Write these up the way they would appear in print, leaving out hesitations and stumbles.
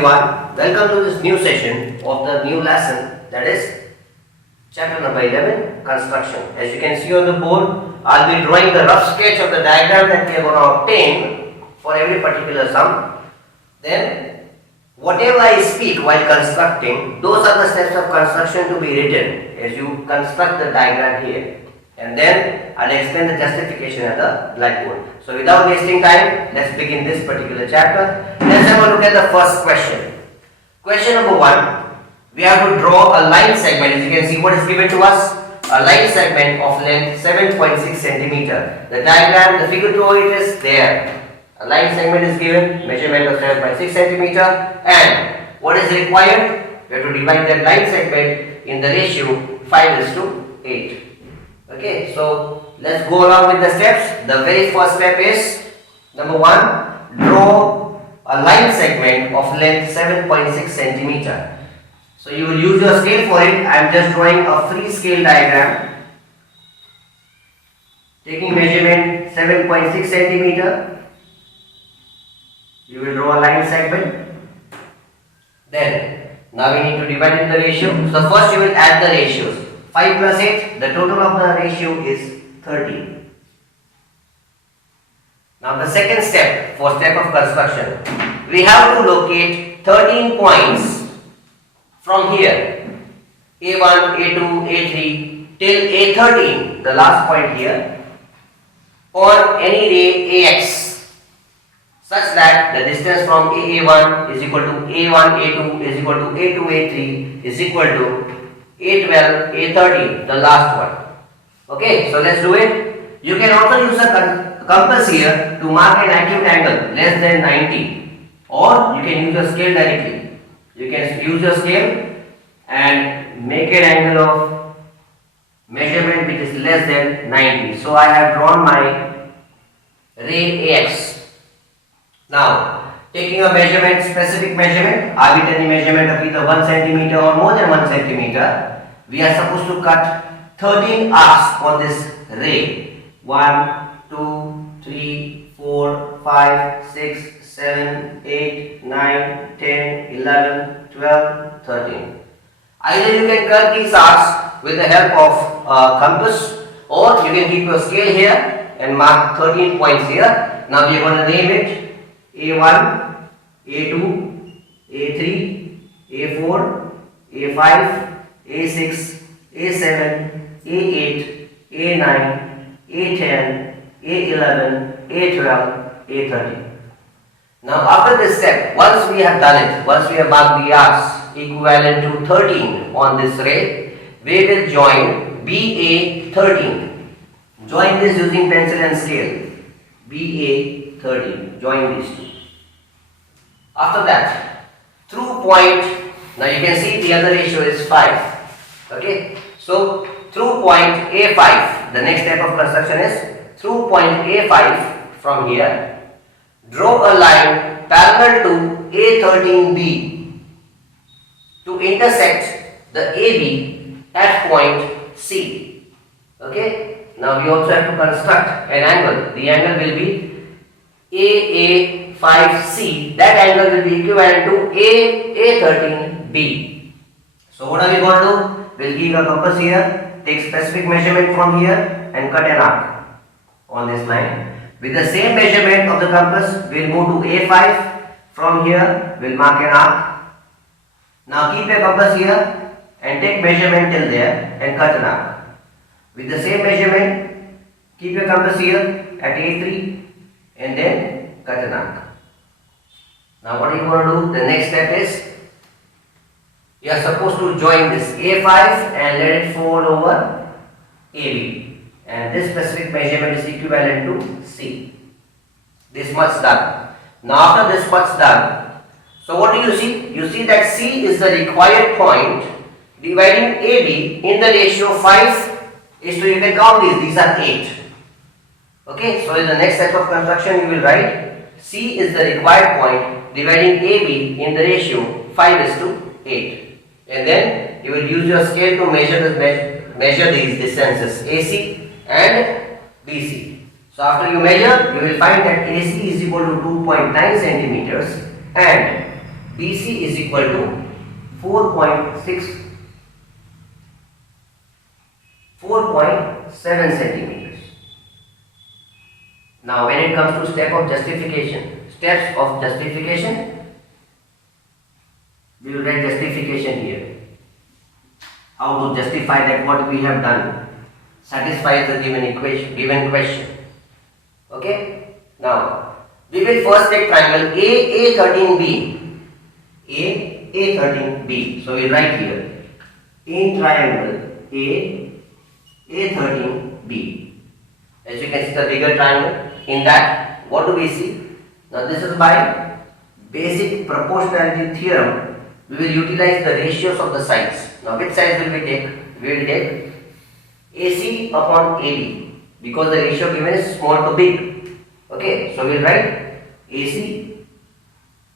everyone, welcome to this new session of the new lesson, that is chapter number 11, construction. As you can see on the board, I'll be drawing the rough sketch of the diagram that we are going to obtain for every particular sum. Then whatever I speak while constructing, those are the steps of construction to be written as you construct the diagram here. And then I'll explain the justification at the blackboard. So without wasting time, let's begin this particular chapter. Let's have a look at the first question. Question number 1. We have to draw a line segment. As you can see, what is given to us? A line segment of length 7.6 centimeter. The diagram, the figure to it is there. A line segment is given, measurement of 7.6 centimeter, and what is required? We have to divide that line segment in the ratio 5:8. Okay, so let's go along with the steps. The very first step is number 1, draw a line segment of length 7.6 centimeter. So you will use your scale for it. I am just drawing a free scale diagram. Taking measurement 7.6 centimeter. You will draw a line segment. Then now we need to divide in the ratio. So first you will add the ratios. 5 plus 8, the total of the ratio is 30. Now the second step for step of construction, we have to locate 13 points from here, A1, A2, A3 till A13, the last point here, on any ray AX, such that the distance from AA1 is equal to A1, A2 is equal to A2, A3 is equal to A12, A13, the last one. Okay, so let's do it. You can also use a compass here to mark an acute angle less than 90, or you can use a scale directly. You can use your scale and make an angle of measurement which is less than 90. So I have drawn my ray AX. Now, taking a measurement, specific measurement, arbitrary measurement of either 1 centimeter or more than 1 centimeter, we are supposed to cut 13 arcs on this ray. 1, 2, 3, 4, 5, 6, 7, 8, 9, 10, 11, 12, 13. Either you can cut these arcs with the help of a compass, or you can keep your scale here and mark 13 points here. Now we are going to name it A1, A2, A3, A4, A5, A6, A7, A8, A9, A10, A11, A12, A13. Now after this step, once we have done it, once we have marked the arcs equivalent to 13 on this ray, we will join BA13. Join this using pencil and scale. BA13. Join these two. After that, through point, now you can see the other ratio is 5. Okay, so through point A5, the next step of construction is through point A5 from here, draw a line parallel to A13B to intersect the AB at point C. Okay, now we also have to construct an angle. The angle will be AA5C. That angle will be equivalent to A13B. So what are we going to do? We'll give a compass here, take specific measurement from here and cut an arc on this line. With the same measurement of the compass, we'll move to A5. From here, we'll mark an arc. Now keep your compass here and take measurement till there and cut an arc. With the same measurement, keep your compass here at A3 and then cut an arc. Now what are you going to do? The next step is, you are supposed to join this A5 and let it fall over AB. And this specific measurement is equivalent to C. This much done. Now after this much done, so what do you see? You see that C is the required point dividing AB in the ratio 5 is to, you can count these are 8. Okay, so in the next step of construction you will write C is the required point dividing AB in the ratio 5:8. And then you will use your scale to measure these distances AC and BC. So after you measure, you will find that AC is equal to 2.9 centimeters and BC is equal to 4.7 centimeters. Now when it comes to steps of justification, we will write justification here. How to justify that what we have done satisfies the given question. Okay. Now we will first take triangle A13B. A13B. So we write here in triangle A13B. As you can see the bigger triangle. In that, what do we see? Now this is by basic proportionality theorem. We will utilize the ratios of the sides. Now which sides will we take? We will take AC upon AB because the ratio given is small to big. Okay, so we will write AC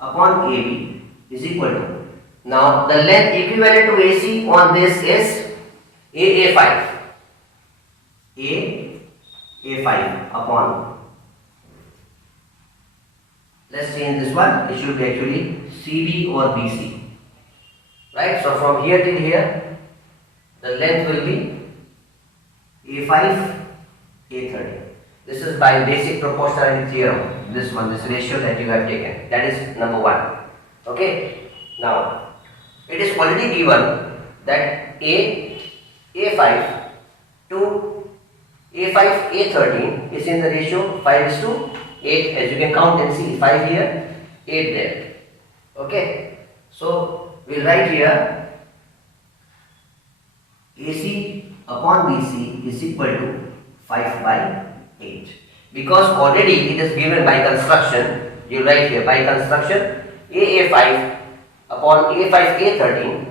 upon AB is equal to. Now the length equivalent to AC on this is AA5. AA5 upon. Let's change this one. It should be actually CB or BC. Right? So from here till here, the length will be A5, A30. This is by basic proportionality theorem. This one, this ratio that you have taken. That is number one. Okay. Now, it is already given that A5 to A5, A13 is in the ratio 5:8. As you can count and see, 5 here, 8 there. Okay. So we'll write here AC upon BC is equal to 5/8. Because already it is given by construction, you write here by construction AA5 upon A5 A13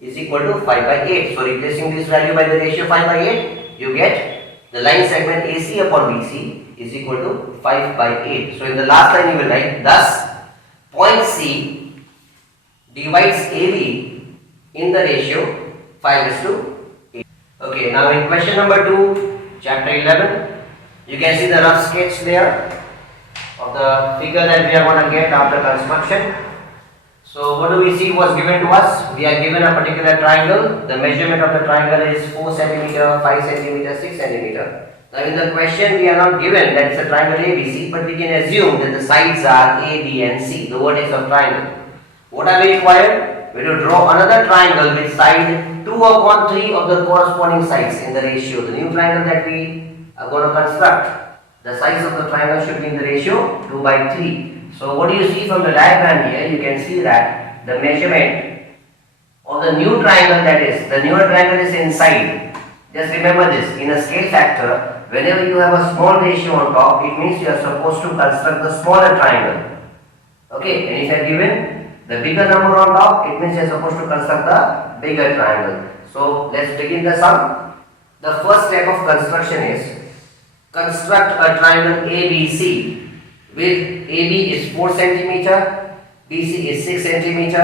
is equal to 5/8. So replacing this value by the ratio 5/8, you get the line segment AC upon BC is equal to 5/8. So in the last line you will write, thus point C divides AB in the ratio 5:8. Okay, now in question number 2, chapter 11, you can see the rough sketch there of the figure that we are going to get after construction. So what do we see was given to us? We are given a particular triangle. The measurement of the triangle is 4 cm, 5 cm, 6 cm. Now in the question we are not given that it's a triangle ABC, but we can assume that the sides are A, B and C, the vertex of triangle. What are we required? We will draw another triangle with side 2/3 of the corresponding sides in the ratio. The new triangle that we are going to construct, the size of the triangle should be in the ratio 2/3. So what do you see from the diagram here? You can see that the measurement of the new triangle, that is, the newer triangle is inside. Just remember this, in a scale factor, whenever you have a small ratio on top, it means you are supposed to construct the smaller triangle. Okay, and if you are given the bigger number on top, it means you are supposed to construct the bigger triangle. So let's begin the sum. The first step of construction is construct a triangle ABC with AB is 4 cm, BC is 6 cm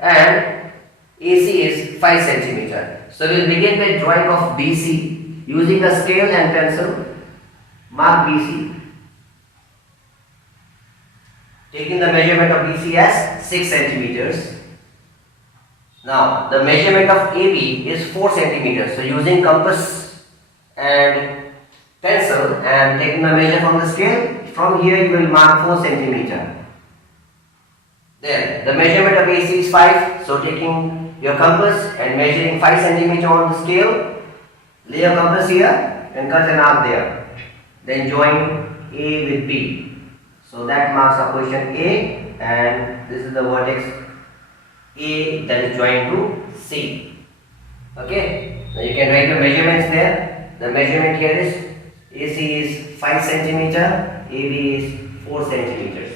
and AC is 5 cm. So we will begin with drawing of BC using a scale and pencil. Mark BC. Taking the measurement of BC as 6 centimeters. Now the measurement of AB is 4 centimeters. So using compass and pencil and taking the measure from the scale, from here you will mark 4 centimeter. Then the measurement of AC is 5. So taking your compass and measuring 5 centimeter on the scale, lay your compass here and cut an arc there. Then join A with B. So that marks a position A, and this is the vertex A that is joined to C. Okay, now you can write the measurements there. The measurement here is AC is 5 centimeter, AB is 4 centimeters.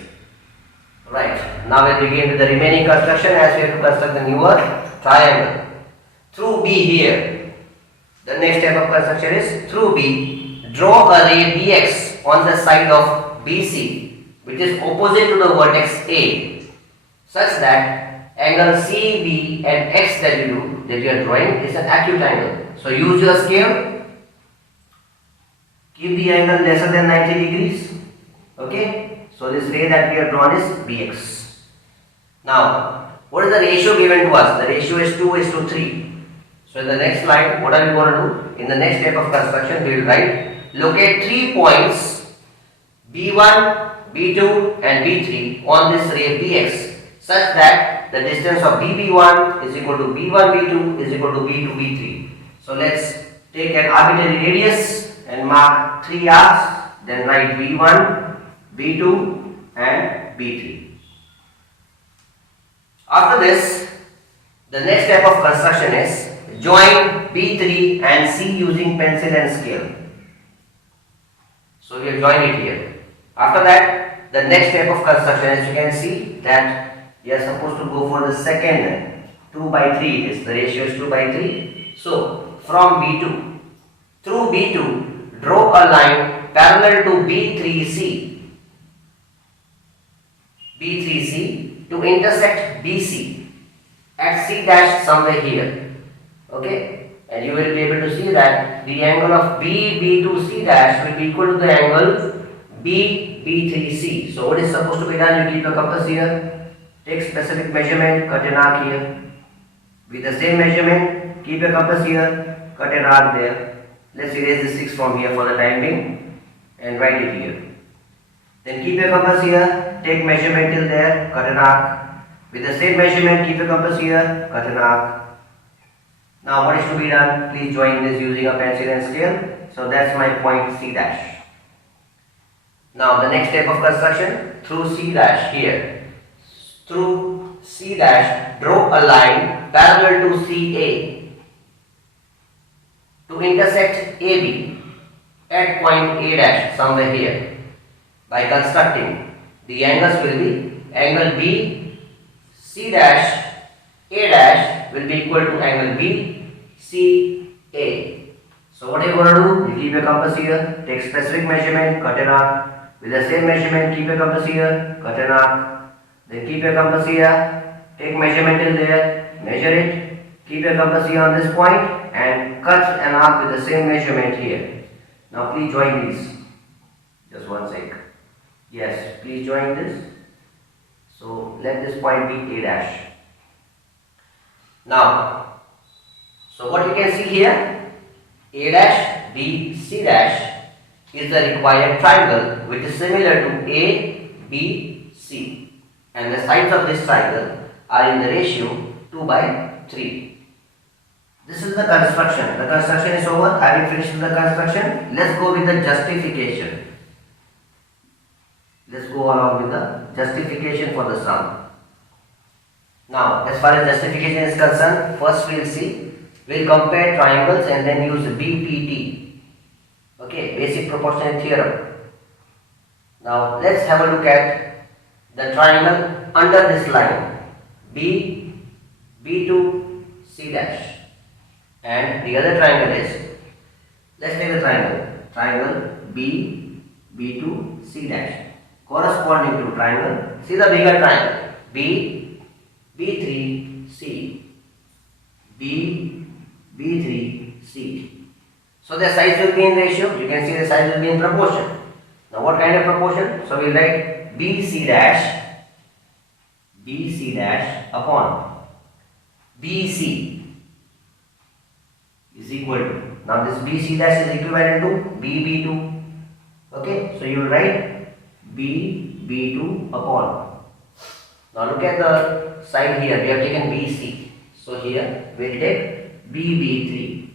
Right, now we begin with the remaining construction as we have to construct the newer triangle. Through B here, the next step of construction is through B, draw a ray BX on the side of BC, which is opposite to the vertex A, such that angle CB and X that you are drawing is an acute angle. So use your scale, keep the angle lesser than 90 degrees. Okay, so this ray that we have drawn is BX. Now, what is the ratio given to us? The ratio is 2:3. So in the next slide, what are we going to do? In the next step of construction, we will write, locate 3 points B1, B2 and B3 on this ray Px such that the distance of BB1 is equal to B1, B2 is equal to B2, B3. So let's take an arbitrary radius and mark 3 arcs, then write B1, B2 and B3. After this, the next step of construction is join B3 and C using pencil and scale. So we have joined it here. After that, the next step of construction, as you can see, that we are supposed to go for the second 2/3. Is the ratio is 2/3. So from B2 through B2, draw a line parallel to B3C to intersect BC at C dash somewhere here. Okay, and you will be able to see that the angle of B2C dash will be equal to the angle B3C. So what is supposed to be done? You keep a compass here, take specific measurement, cut an arc here. With the same measurement, keep a compass here, cut an arc there. Let's erase the 6 from here for the time being and write it here. Then keep a compass here, take measurement till there, cut an arc. With the same measurement, keep a compass here, cut an arc. Now what is to be done? Please join this using a pencil and scale. So that's my point C dash. Now the next step of construction, through C dash here. Through C dash, draw a line parallel to CA to intersect AB at point A dash somewhere here. By constructing, the angles will be angle B C dash A dash will be equal to angle B C A. So what are you going to do? You keep a compass here, take specific measurement, cut an arc. With the same measurement, keep a compass here, cut an arc. Then keep a compass here, take measurement till there, measure it, keep a compass here on this point and cut an arc with the same measurement here. Now please join these. Just one sec. Yes, please join this. So let this point be A dash. Now, so what you can see here, A dash, B, C dash is the required triangle which is similar to A, B, C, and the sides of this triangle are in the ratio 2/3. This is the construction. The construction is over. Having finished the construction, let's go with the justification. Let's go along with the justification for the sum. Now, as far as justification is concerned, first we'll compare triangles and then use BPT. Okay, basic proportionality theorem. Now, let's have a look at the triangle under this line B2, C dash, and the other triangle is, let's take the triangle B2, C dash, corresponding to triangle, see the bigger triangle B3C, B3C. So the size will be in ratio. You can see the size will be in proportion. Now what kind of proportion? So we'll write BC dash upon BC is equal to, now this BC dash is equivalent to BB2. Okay, so you will write BB2 upon. Now look at the side here, we have taken BC. So here we will take BB3.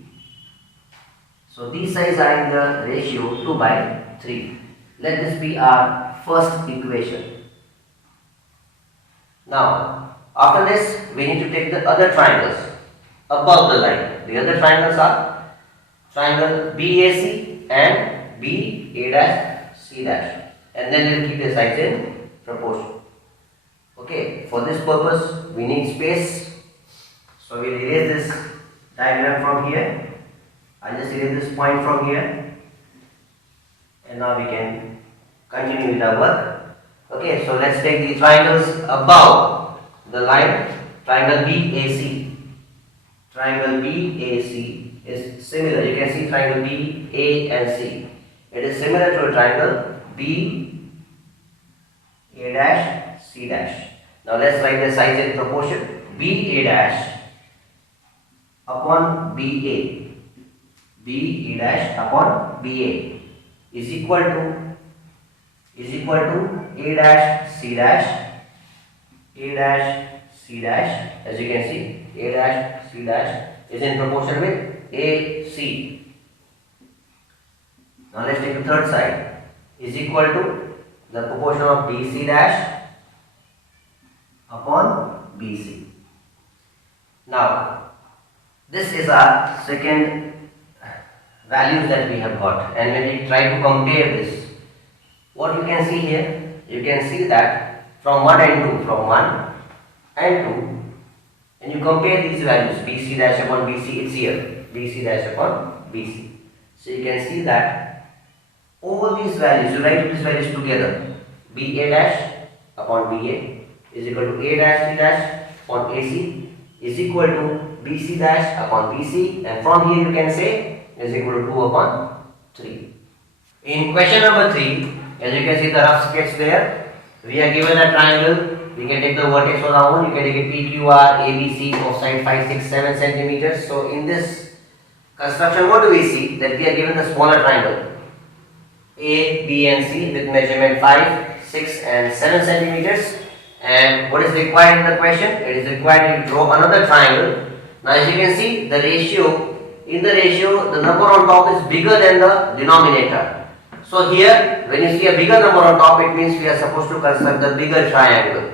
So these sides are in the ratio 2/3. Let this be our first equation. Now, after this, we need to take the other triangles above the line. The other triangles are triangle BAC and BA', and then we'll keep the sides in proportion. Okay, for this purpose, we need space. So we'll erase this diagram from here. I'll just erase this point from here, and now we can continue with our work. Okay, so let's take the triangles above the line. Triangle BAC. Triangle BAC is similar. You can see triangle BA and C. It is similar to a triangle BA', C'. Now let's write the size in proportion. BA dash upon BA. BA dash upon BA is equal to A dash C dash. A dash C dash, as you can see, A dash C dash is in proportion with AC. Now let's take the third side, is equal to the proportion of BC dash upon BC. Now this is our second values that we have got, and when we try to compare this, what you can see here, you can see that from 1 and 2, from 1 and 2, and you compare these values, BC dash upon BC, it's here, BC dash upon BC. So you can see that all these values, you write these values together, BA dash upon BA is equal to A dash C dash upon AC is equal to BC dash upon BC, and from here you can say is equal to 2 upon 3. In question number 3, as you can see the rough sketch there, we are given a triangle. We can take the vertex on our own. You can take a PQR, ABC of side 5, 6, 7 centimeters. So in this construction, what do we see? That we are given a smaller triangle A, B and C with measurement 5, 6 and 7 centimeters. And what is required in the question? It is required to draw another triangle. Now as you can see, the ratio, the number on top is bigger than the denominator. So here, when you see a bigger number on top, it means we are supposed to construct the bigger triangle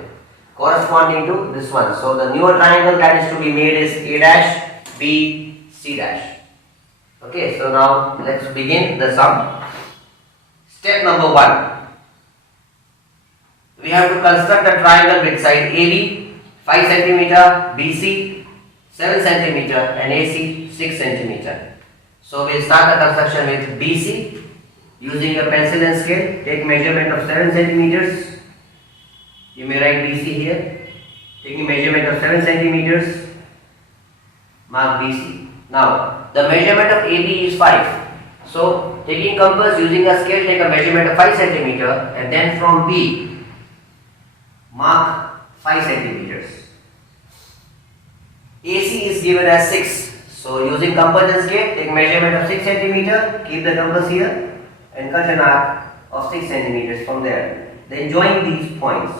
corresponding to this one. So the newer triangle that is to be made is A dash, B, C dash. Okay, so now let's begin the sum. Step number 1. We have to construct a triangle with side AB 5 cm, BC 7 cm and AC 6 cm. So we'll start the construction with BC. Using a pencil and scale, take measurement of 7 centimeters. You may write BC here. Taking measurement of 7 centimeters, mark BC. Now, the measurement of AB is 5. So, taking compass, using a scale, take a measurement of 5 centimeter, and then from B, mark 5 centimeters. AC is given as 6. So, using compass and scale, take measurement of 6 centimeter, keep the compass here, and cut an arc of 6 centimeters from there. Then join these points.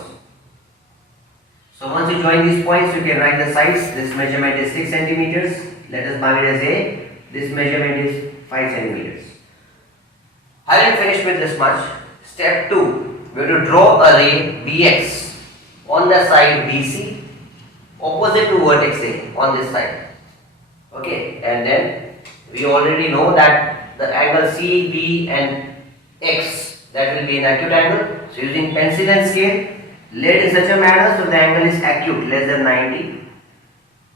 So once you join these points, you can write the sides. This measurement is 6 centimeters. Let us mark it as A. This measurement is 5 centimeters. Having finished with this much, step 2. We have to draw a ray BX on the side BC opposite to vertex A on this side. Okay, and then we already know that the angle CB and X, that will be an acute angle. So using pencil and scale, laid in such a manner so the angle is acute, less than 90.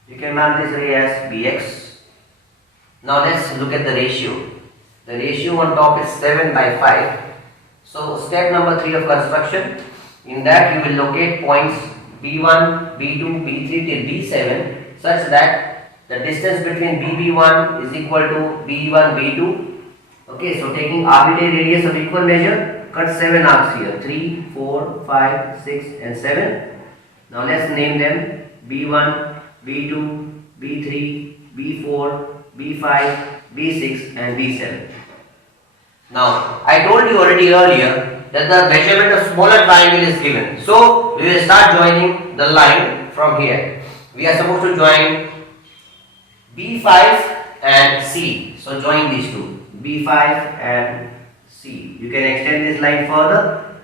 You can mark this ray as BX. Now let's look at the ratio. The ratio on top is 7 by 5. So step number 3 of construction. In that you will locate points B1, B2, B3 till B7 such that the distance between BB1 is equal to B1, B2. Okay, so taking arbitrary radius of equal measure, cut 7 arcs here, 3, 4, 5, 6 and 7. Now let's name them B1, B2, B3, B4, B5, B6 and B7. Now, I told you already earlier that the measurement of smaller triangle is given. So, we will start joining the line from here. We are supposed to join B5 and C. So, join these two. B5 and C. You can extend this line further.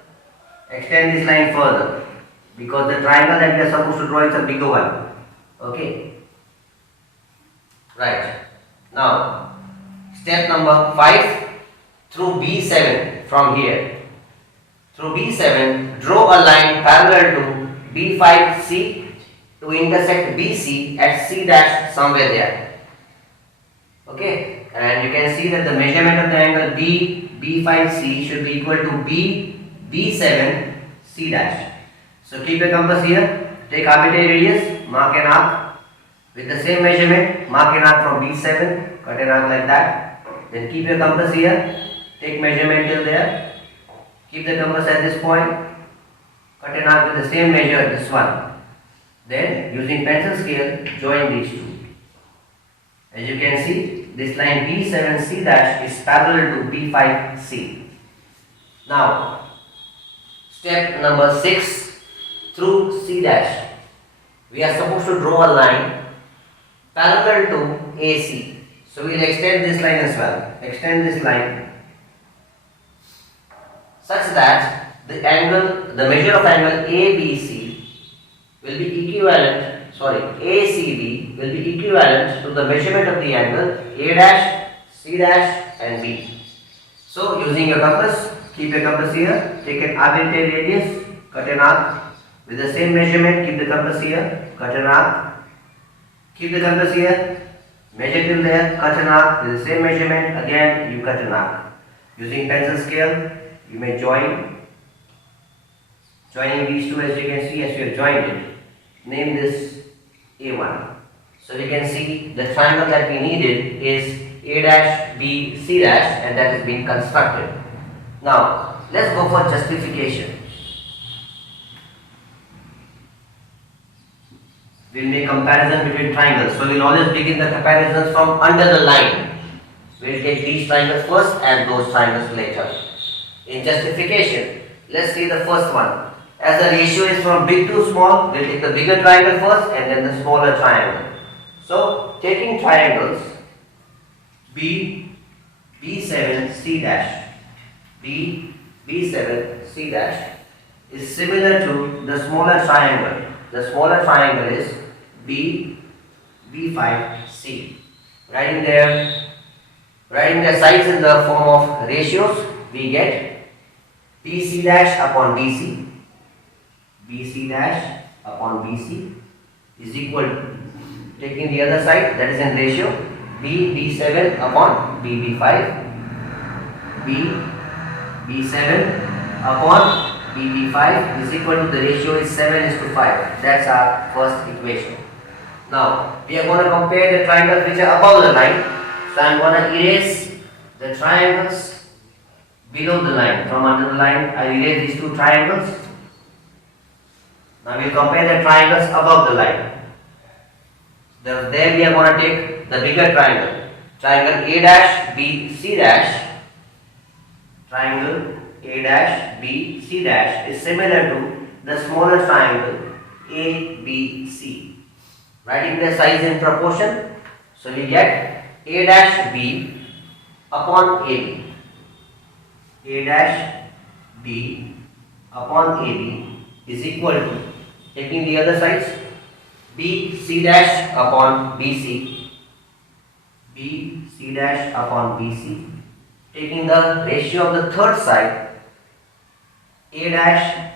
Extend this line further. Because the triangle that we are supposed to draw is a bigger one. Okay. Right. Now, step number 5. Through B7 from here. Through B7, draw a line parallel to B5C to intersect BC at C dash somewhere there. Okay, and you can see that the measurement of the angle B5C should be equal to B7C dash. So keep your compass here, take arbitrary radius, mark an arc with the same measurement, mark an arc from B7, cut an arc like that. Then keep your compass here. Take measurement till there, keep the compass at this point, cut an arc with the same measure, this one. Then using pencil scale, join these two. As you can see, this line B7C dash is parallel to B5C. Now, step number 6 through C dash. We are supposed to draw a line parallel to AC. So we will extend this line as well. Extend this line such that the measure of angle ABC will be equivalent, ACB will be equivalent to the measurement of the angle A dash, C dash and B. So using your compass, keep your compass here, take an arbitrary radius, cut an arc with the same measurement, keep the compass here, cut an arc, keep the compass here, measure till there, cut an arc with the same measurement, again you cut an arc. Using pencil scale, you may joining these two, as you can see, as you have joined it. Name this A1. So you can see the triangle that we needed is A dash, B, C dash, and that has been constructed. Now let's go for justification. We'll make comparison between triangles. So we'll always begin the comparisons from under the line. We'll take these triangles first and those triangles later. In justification, let's see the first one. As the ratio is from big to small, we'll take the bigger triangle first and then the smaller triangle. So taking triangles B7, C dash, B7, C dash is similar to the smaller triangle. The smaller triangle is B5, C. Writing their sides in the form of ratios, we get BC dash upon BC. BC dash upon BC is equal to, taking the other side, that is in ratio, B7 upon BB5, B7 upon BB5 is equal to, the ratio is 7:5. That's our first equation. Now we are going to compare the triangles which are above the line. So I am going to erase the triangles below the line. From under the line, I erase these two triangles. Now we will compare the triangles above the line. There we are going to take the bigger triangle. Triangle A dash, B, C dash. Triangle A dash, B, C dash is similar to the smaller triangle A, B, C. Writing their size in proportion. So we get A dash B upon AB. A dash B upon AB is equal to, taking the other sides, B C dash upon BC, B C dash upon BC, taking the ratio of the third side, A dash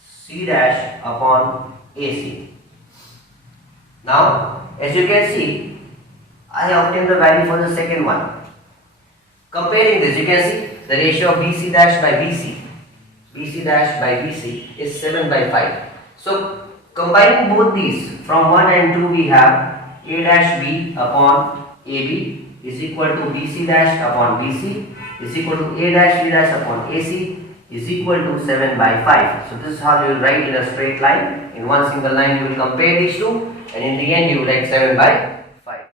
C dash upon AC. Now, as you can see, I have obtained the value for the second one. Comparing this, you can see the ratio of BC dash by BC, BC dash by BC is 7/5. So, combining both these from 1 and 2, we have A dash B upon AB is equal to BC dash upon BC is equal to A dash B dash upon AC is equal to 7/5. So, this is how you will write in a straight line. In one single line, you will compare these two, and in the end, you will write 7/5.